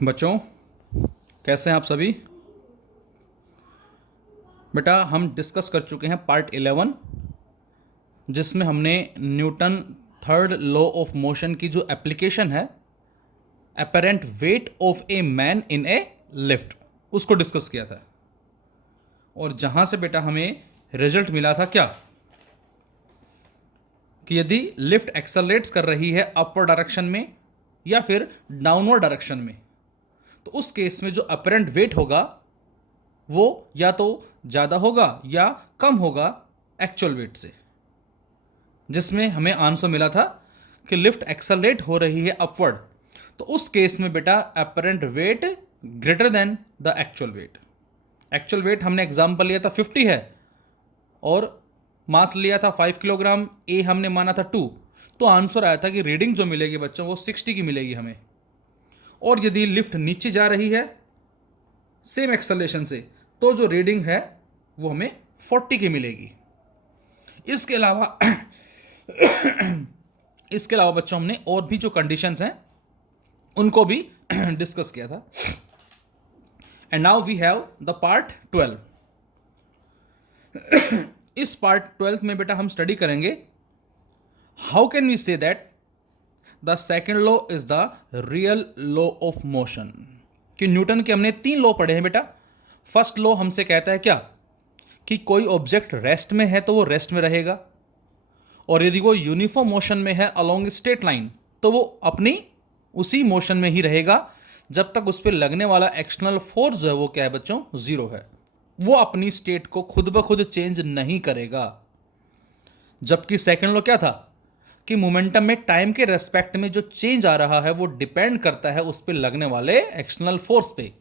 बच्चों, कैसे हैं आप सभी। बेटा, हम डिस्कस कर चुके हैं पार्ट 11, जिसमें हमने Newton third law of motion की जो एप्लीकेशन है, apparent weight of a man in A lift, उसको डिस्कस किया था। और जहां से बेटा हमें रिजल्ट मिला था क्या, कि यदि लिफ्ट एक्सेलरेट्स कर रही है अपवर्ड डायरेक्शन में या फिर डाउनवर्ड डायरेक्शन में, तो उस केस में जो अपेरेंट वेट होगा वो या तो ज़्यादा होगा या कम होगा एक्चुअल वेट से, जिसमें हमें आंसर मिला था कि लिफ्ट एक्सेलरेट हो रही है अपवर्ड, तो उस केस में बेटा apparent weight greater than the actual wait. Actual wait हमने एग्जाम्पल लिया था 50 है और मास लिया था 5 किलोग्राम, ए हमने माना था 2, तो आंसर आया था कि रीडिंग जो मिलेगी बच्चों वो 60 की मिलेगी हमें। और यदि लिफ्ट नीचे जा रही है सेम एक्सेलरेशन से, तो जो रीडिंग है वो हमें 40 की मिलेगी। इसके अलावा बच्चों हमने और भी जो कंडीशंस हैं उनको भी डिस्कस किया था। And now we have the part 12। इस पार्ट 12 में बेटा हम स्टडी करेंगे how can we say that the second law is the real law of motion. कि न्यूटन के हमने 3 लॉ पढ़े हैं बेटा। फर्स्ट लॉ हमसे कहता है क्या, कि कोई ऑब्जेक्ट रेस्ट में है तो वो रेस्ट में रहेगा, और यदि वो यूनिफॉर्म मोशन में है अलोंग स्ट्रेट लाइन, तो वो अपनी उसी मोशन में ही रहेगा जब तक उस पर लगने वाला एक्सटर्नल फोर्स जो है वो क्या है बच्चों, जीरो है। वो अपनी स्टेट को खुद ब खुद चेंज नहीं करेगा। जबकि सेकेंड लॉ क्या था, कि मोमेंटम में टाइम के रेस्पेक्ट में जो चेंज आ रहा है वो डिपेंड करता है उस पर लगने वाले एक्सटर्नल फोर्स पे।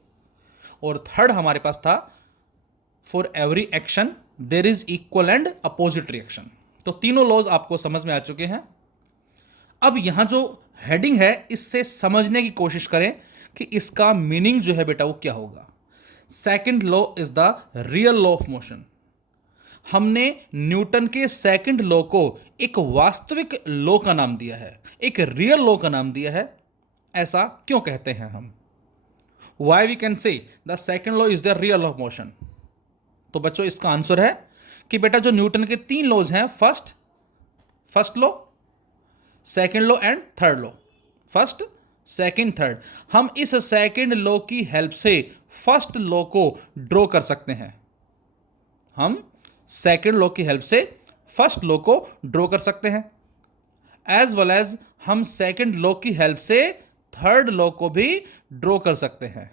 और थर्ड हमारे पास था, for every action there is equal and opposite reaction. तो तीनों लॉज आपको समझ में आ चुके हैं। अब यहां जो हेडिंग है इससे समझने की कोशिश करें कि इसका मीनिंग जो है बेटा वो क्या होगा। Second law is the real law of motion. हमने न्यूटन के सेकंड लॉ को एक वास्तविक लॉ का नाम दिया है, एक रियल लॉ का नाम दिया है। ऐसा क्यों कहते हैं हम, why we can say the second law is the real law of motion. तो बच्चों इसका आंसर है कि बेटा जो न्यूटन के 3 लॉज हैं, first law, second law and third law, first second third, हम इस सेकंड लॉ की हेल्प से फर्स्ट लॉ को ड्रॉ कर सकते हैं। हम सेकंड लॉ की हेल्प से फर्स्ट लॉ को ड्रॉ कर सकते हैं, एज वेल एज हम सेकंड लॉ की हेल्प से थर्ड लॉ को भी ड्रॉ कर सकते हैं।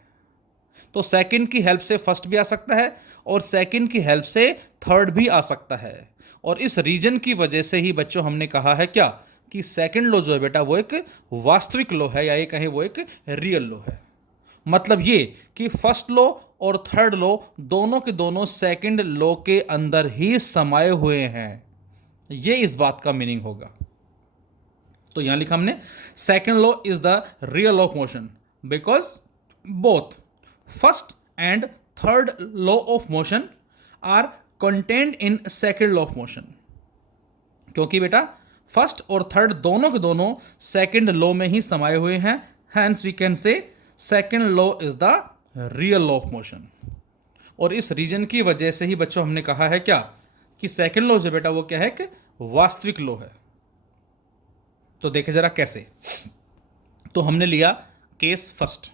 तो सेकंड की हेल्प से फर्स्ट भी आ सकता है और सेकंड की हेल्प से थर्ड भी आ सकता है। और इस रीजन की वजह से ही बच्चों हमने कहा है क्या, कि सेकंड लॉ जो है बेटा वो एक वास्तविक लॉ है, या ये कहें वो एक रियल लॉ है। मतलब ये कि फर्स्ट लॉ और थर्ड लॉ दोनों के दोनों सेकंड लॉ के अंदर ही समाये हुए हैं, ये इस बात का मीनिंग होगा। तो यहां लिखा हमने, second law is the real law of motion because both first and third law of motion are contained in second law of motion. क्योंकि बेटा फर्स्ट और थर्ड दोनों के दोनों सेकंड लॉ में ही समाये हुए हैं, hence we can say second law is the real law of motion. और इस रीजन की वजह से ही बच्चों हमने कहा है क्या, कि सेकंड लॉ जो बेटा वो क्या है, कि वास्तविक लॉ है। तो देखे जरा कैसे। तो हमने लिया case first,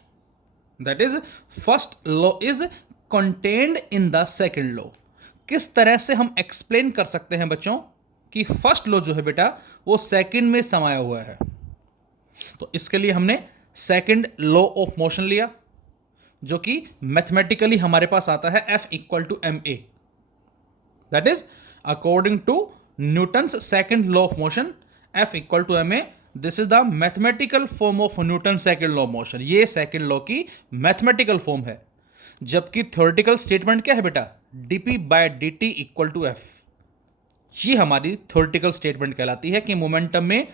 that is first law is contained in the second law. किस तरह से हम एक्सप्लेन कर सकते हैं बच्चों कि फर्स्ट लॉ जो है बेटा वो सेकंड में समाया हुआ है। तो इसके लिए हमने सेकंड लॉ ऑफ मोशन लिया, जो कि मैथमेटिकली हमारे पास आता है F equal to ma, that is according to Newton's second law of motion F equal to ma, this is the mathematical form of Newton second law of motion. ये second law की mathematical form है। जबकि theoretical statement क्या है बेटा, dp by dt equal to f। ये हमारी theoretical statement कहलाती है कि मोमेंटम में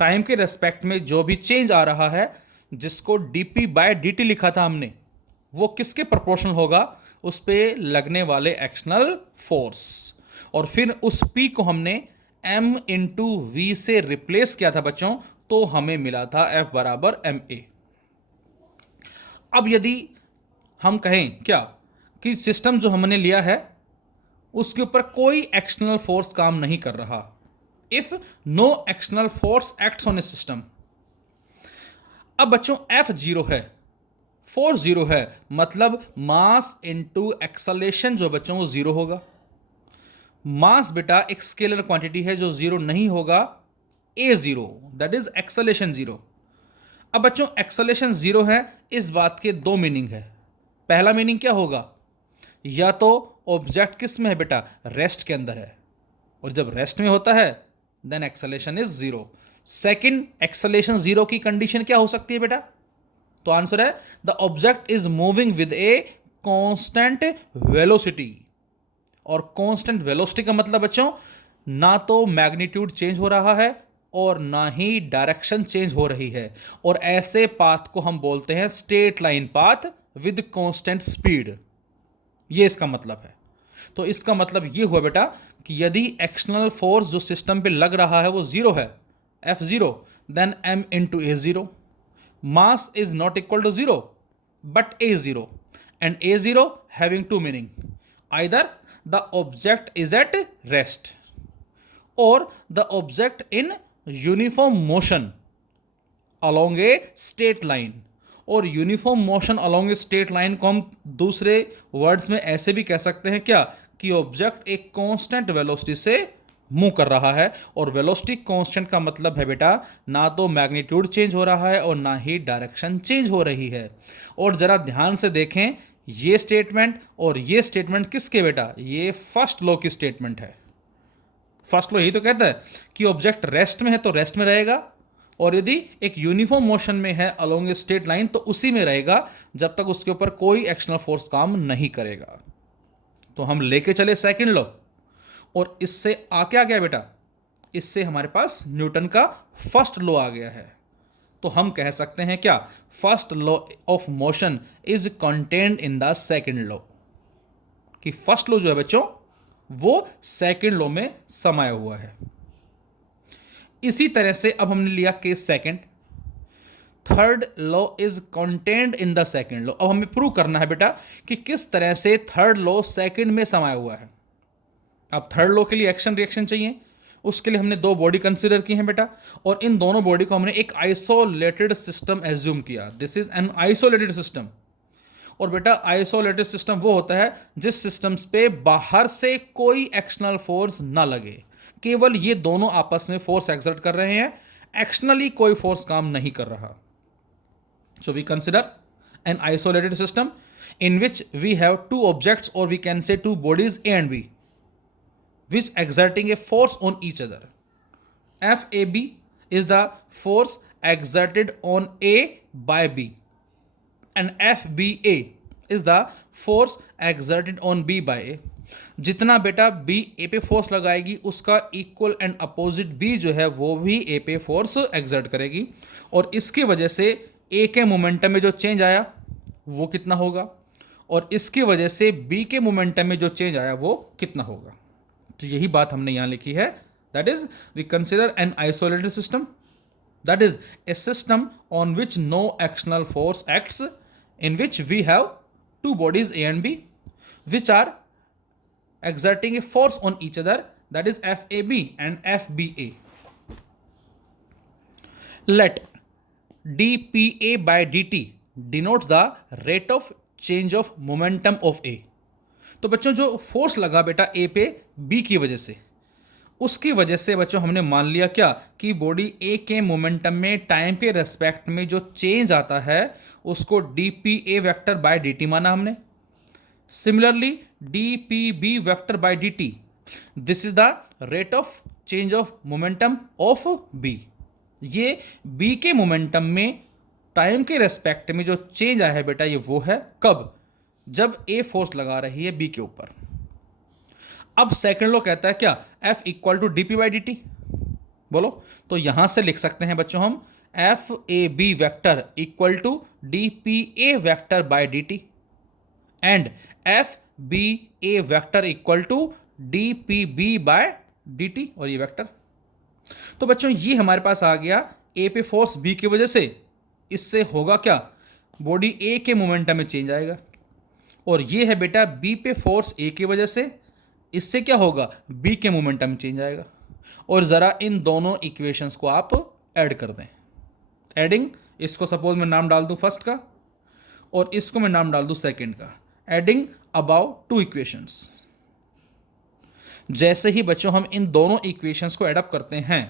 टाइम के रेस्पेक्ट में जो भी चेंज आ रहा है, जिसको dp बाय dt लिखा था हमने, वो किसके प्रोपोर्शनल होगा, उस पे लगने वाले एक्सटर्नल फोर्स। और फिर उस p को हमने m इंटू वी से रिप्लेस किया था बच्चों, तो हमें मिला था F बराबर ma। अब यदि हम कहें क्या कि सिस्टम जो हमने लिया है उसके ऊपर कोई एक्सटर्नल फोर्स काम नहीं कर रहा, if no external force acts on a system. अब बच्चों एफ जीरो है, फोर्स जीरो है, मतलब मास इनटू एक्सेलरेशन जो बच्चों वो जीरो होगा। मास बेटा एक स्केलर क्वांटिटी है, जो जीरो नहीं होगा a zero, that is acceleration zero. अब बच्चों एक्सेलरेशन जीरो है, इस बात के दो मीनिंग है। पहला मीनिंग क्या होगा, या तो ऑब्जेक्ट किस में है बेटा, रेस्ट के अंदर है, और जब रेस्ट में होता है then acceleration is zero. Second, acceleration zero की कंडीशन क्या हो सकती है बेटा, तो आंसर है the object is moving with a constant velocity. और कांस्टेंट वेलोसिटी का मतलब बच्चों ना तो मैग्नीट्यूड चेंज हो रहा है और ना ही डायरेक्शन चेंज हो रही है, और ऐसे पाथ को हम बोलते हैं straight line path with constant speed. ये इसका मतलब है। तो इसका मतलब ये हुआ बेटा कि यदि एक्सटर्नल फोर्स जो सिस्टम पे लग रहा है वो जीरो है, F zero, then M into A zero, mass is not equal to zero but A zero, and A zero having two meaning, either the object is at rest or the object in uniform motion along a straight line। और uniform motion along a straight line को हम दूसरे words में ऐसे भी कह सकते हैं क्या, कि ऑब्जेक्ट एक कांस्टेंट वेलोसिटी से मूव कर रहा है, और वेलोसिटी कांस्टेंट का मतलब है बेटा ना तो मैग्नीट्यूड चेंज हो रहा है और ना ही डायरेक्शन चेंज हो रही है। और जरा ध्यान से देखें ये स्टेटमेंट और ये स्टेटमेंट किसके बेटा, ये फर्स्ट लॉ की स्टेटमेंट है। फर्स्ट लॉ यही तो कहता है कि ऑब्जेक्ट रेस्ट में है तो रेस्ट में रहेगा, और यदि एक यूनिफॉर्म मोशन में है अलोंग ए स्ट्रेट लाइन तो उसी में रहेगा जब तक उसके ऊपर कोई एक्सटर्नल फोर्स काम नहीं करेगा। तो हम लेके चले सेकंड लॉ, और इससे आगे आ गया बेटा, इससे हमारे पास न्यूटन का फर्स्ट लॉ आ गया है। तो हम कह सकते हैं क्या, first law of motion is contained in the second law, कि फर्स्ट लॉ जो है बच्चों वो सेकंड लॉ में समाया हुआ है। इसी तरह से अब हमने लिया case second, third law is contained in the second law. अब हमें प्रूव करना है बेटा कि किस तरह से थर्ड लॉ सेकंड में समाया हुआ है। अब थर्ड लॉ के लिए एक्शन रिएक्शन चाहिए, उसके लिए हमने दो बॉडी कंसीडर की हैं बेटा, और इन दोनों बॉडी को हमने एक आइसोलेटेड सिस्टम एज्यूम किया। This is an isolated system. और बेटा आइसोलेटेड सिस्टम वो होता है जिस सिस्टम्स पे बाहर से कोई एक्सटर्नल फोर्स ना लगे, केवल ये दोनों आपस में फोर्स एक्सर्ट कर रहे हैं, एक्सटर्नली कोई फोर्स काम नहीं कर रहा। So we consider an isolated system in which we have two objects, और we can say two bodies A and B, which exerting a force on each other. FAB is the force exerted on A by B, and FBA is the force exerted on B by A. जितना बेटा B A पे force लगाएगी उसका equal and opposite B जो है वो भी A पे फोर्स एक्सर्ट करेगी, और इसकी वजह से A के मोमेंटम में जो चेंज आया वो कितना होगा, और इसकी वजह से B के मोमेंटम में जो चेंज आया वो कितना होगा। तो यही बात हमने यहां लिखी है, that is we consider an isolated system, that is a system on which no external force acts, in which we have two bodies A and B which are exerting a force on each other, that is FAB and FBA. Let dPA by dt denotes the rate of change of momentum of A. तो बच्चों जो force लगा बेटा ए पे B की वजह से, उसकी वजह से बच्चों हमने मान लिया क्या कि बॉडी ए के मोमेंटम में टाइम के रेस्पेक्ट में जो चेंज आता है उसको D P A vector by D T माना हमने। Similarly D P B vector by D T, this is the rate of change of momentum of B. ये बी के मोमेंटम में टाइम के रेस्पेक्ट में जो चेंज आया है बेटा ये वो है कब, जब ए फोर्स लगा रही है बी के ऊपर। अब सेकंड लॉ कहता है क्या, F equal to D P by D T, बोलो। तो यहां से लिख सकते हैं बच्चों हम F A B vector equal to D P A vector by D T, and F B A vector equal to D P B by D T, और ये वैक्टर। तो बच्चों ये हमारे पास आ गया ए पे फोर्स बी की वजह से, इससे होगा क्या, बॉडी ए के मोमेंटम में चेंज आएगा, और ये है बेटा बी पे फोर्स ए की वजह से, इससे क्या होगा, बी के मोमेंटम में चेंज आएगा। और ज़रा इन दोनों इक्वेशंस को आप ऐड कर दें। एडिंग, इसको सपोज मैं नाम डाल दूं फर्स्ट का और इसको मैं नाम डाल दूं सेकंड का। Adding above two equations. जैसे ही बच्चों हम इन दोनों इक्वेशंस को एडअप करते हैं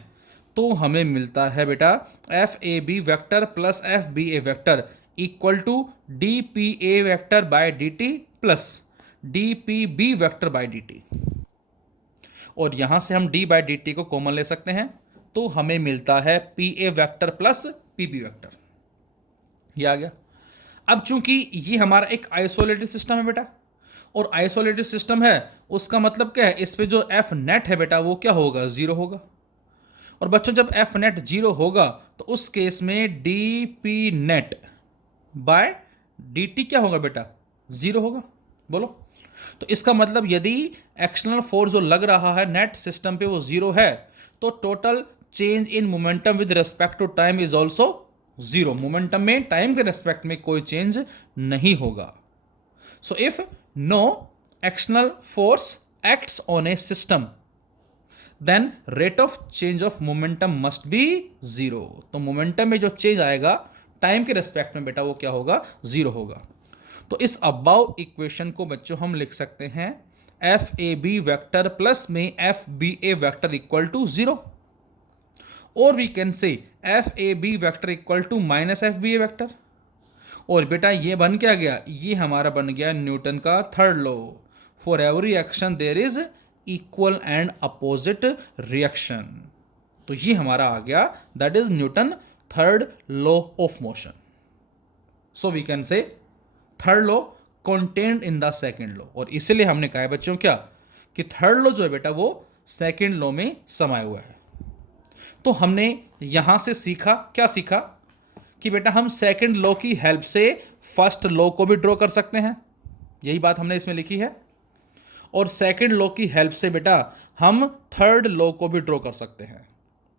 तो हमें मिलता है बेटा F A B vector plus F B A vector equal to D P A vector by D T plus D P B vector by D T. और यहां से हम डी बाय डी टी को कॉमन ले सकते हैं, तो हमें मिलता है P A vector plus P B vector. ये आ गया। अब चूंकि ये हमारा एक आइसोलेटेड सिस्टम है बेटा, और आइसोलेटेड सिस्टम है उसका मतलब क्या है, इस पे जो एफ नेट है बेटा वो क्या होगा, जीरो होगा। और बच्चों जब एफ नेट जीरो होगा तो उस केस में D P net by D T क्या होगा बेटा, जीरो होगा। बोलो, तो इसका मतलब यदि एक्सटर्नल फोर्स जो लग रहा है नेट सिस्टम पे वो जीरो है, तो total change in momentum with respect to time is also zero. Momentum में टाइम के रिस्पेक्ट में कोई चेंज नहीं होगा। So if no external force acts on a system then rate of change of momentum must be zero. तो momentum में जो change आएगा टाइम के रेस्पेक्ट में बेटा वो क्या होगा, जीरो होगा। तो इस अबाउ इक्वेशन को बच्चों हम लिख सकते हैं F A B vector plus में F B A vector equal to zero, और we can say F A B vector equal to minus F B A vector. और बेटा ये बन क्या गया, ये हमारा बन गया न्यूटन का third law. For every action there is equal and opposite reaction. तो ये हमारा आ गया, that is Newton third law of motion. So we can say third law contained in the second law. और इसीलिए हमने कहा है बच्चों क्या, कि थर्ड लॉ जो है बेटा वो सेकेंड लॉ में समाया हुआ है। तो हमने यहां से सीखा, क्या सीखा, कि बेटा हम सेकेंड लॉ की हेल्प से फर्स्ट लॉ को भी ड्रॉ कर सकते हैं, यही बात हमने इसमें लिखी है। और सेकेंड लॉ की हेल्प से बेटा हम थर्ड लॉ को भी ड्रॉ कर सकते हैं,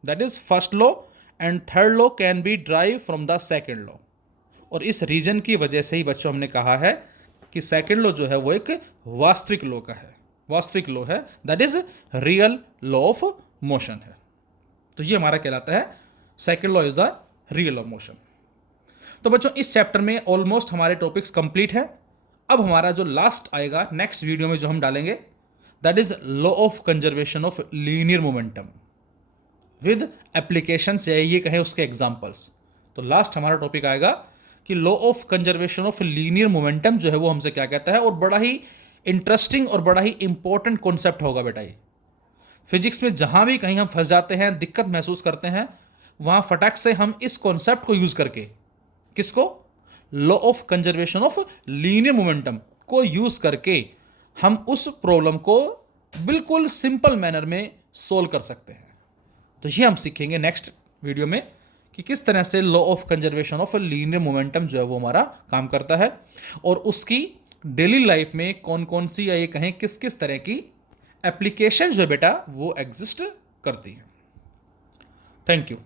that is first law and third law can be drive from the second law. और इस रीजन की वजह से ही बच्चों हमने कहा है कि सेकेंड लॉ जो है वो एक वास्तविक लॉ का है, वास्तविक लॉ है, that is real law of motion है। तो ये हमारा कहलाता है second law is the real law of motion. तो बच्चों इस चैप्टर में ऑलमोस्ट हमारे टॉपिक्स कंप्लीट है। अब हमारा जो लास्ट आएगा नेक्स्ट वीडियो में जो हम डालेंगे, that is law of conservation of linear momentum with applications, या ये कहें उसके एग्जांपल्स। तो लास्ट हमारा टॉपिक आएगा कि law of conservation of linear momentum जो है वो हमसे क्या कहता है, और बड़ा ही इंटरेस्टिंग और बड़ा ही इंपॉर्टेंट कॉन्सेप्ट होगा बेटा ये। फिजिक्स में जहां भी कहीं हम फंस जाते हैं, दिक्कत महसूस करते हैं, वहां फटाक से हम इस कॉन्सेप्ट को यूज करके, किसको, law of conservation of linear momentum को यूज करके हम उस प्रॉब्लम को बिल्कुल सिंपल मैनर में सोल्व कर सकते हैं। तो ये हम सीखेंगे नेक्स्ट वीडियो में कि किस तरह से law of conservation of linear momentum जो है वो हमारा काम करता है, और उसकी डेली लाइफ में कौन कौन सी, या ये कहें किस किस तरह की एप्लीकेशन जो है बेटा वो एग्जिस्ट करती हैं। Thank you.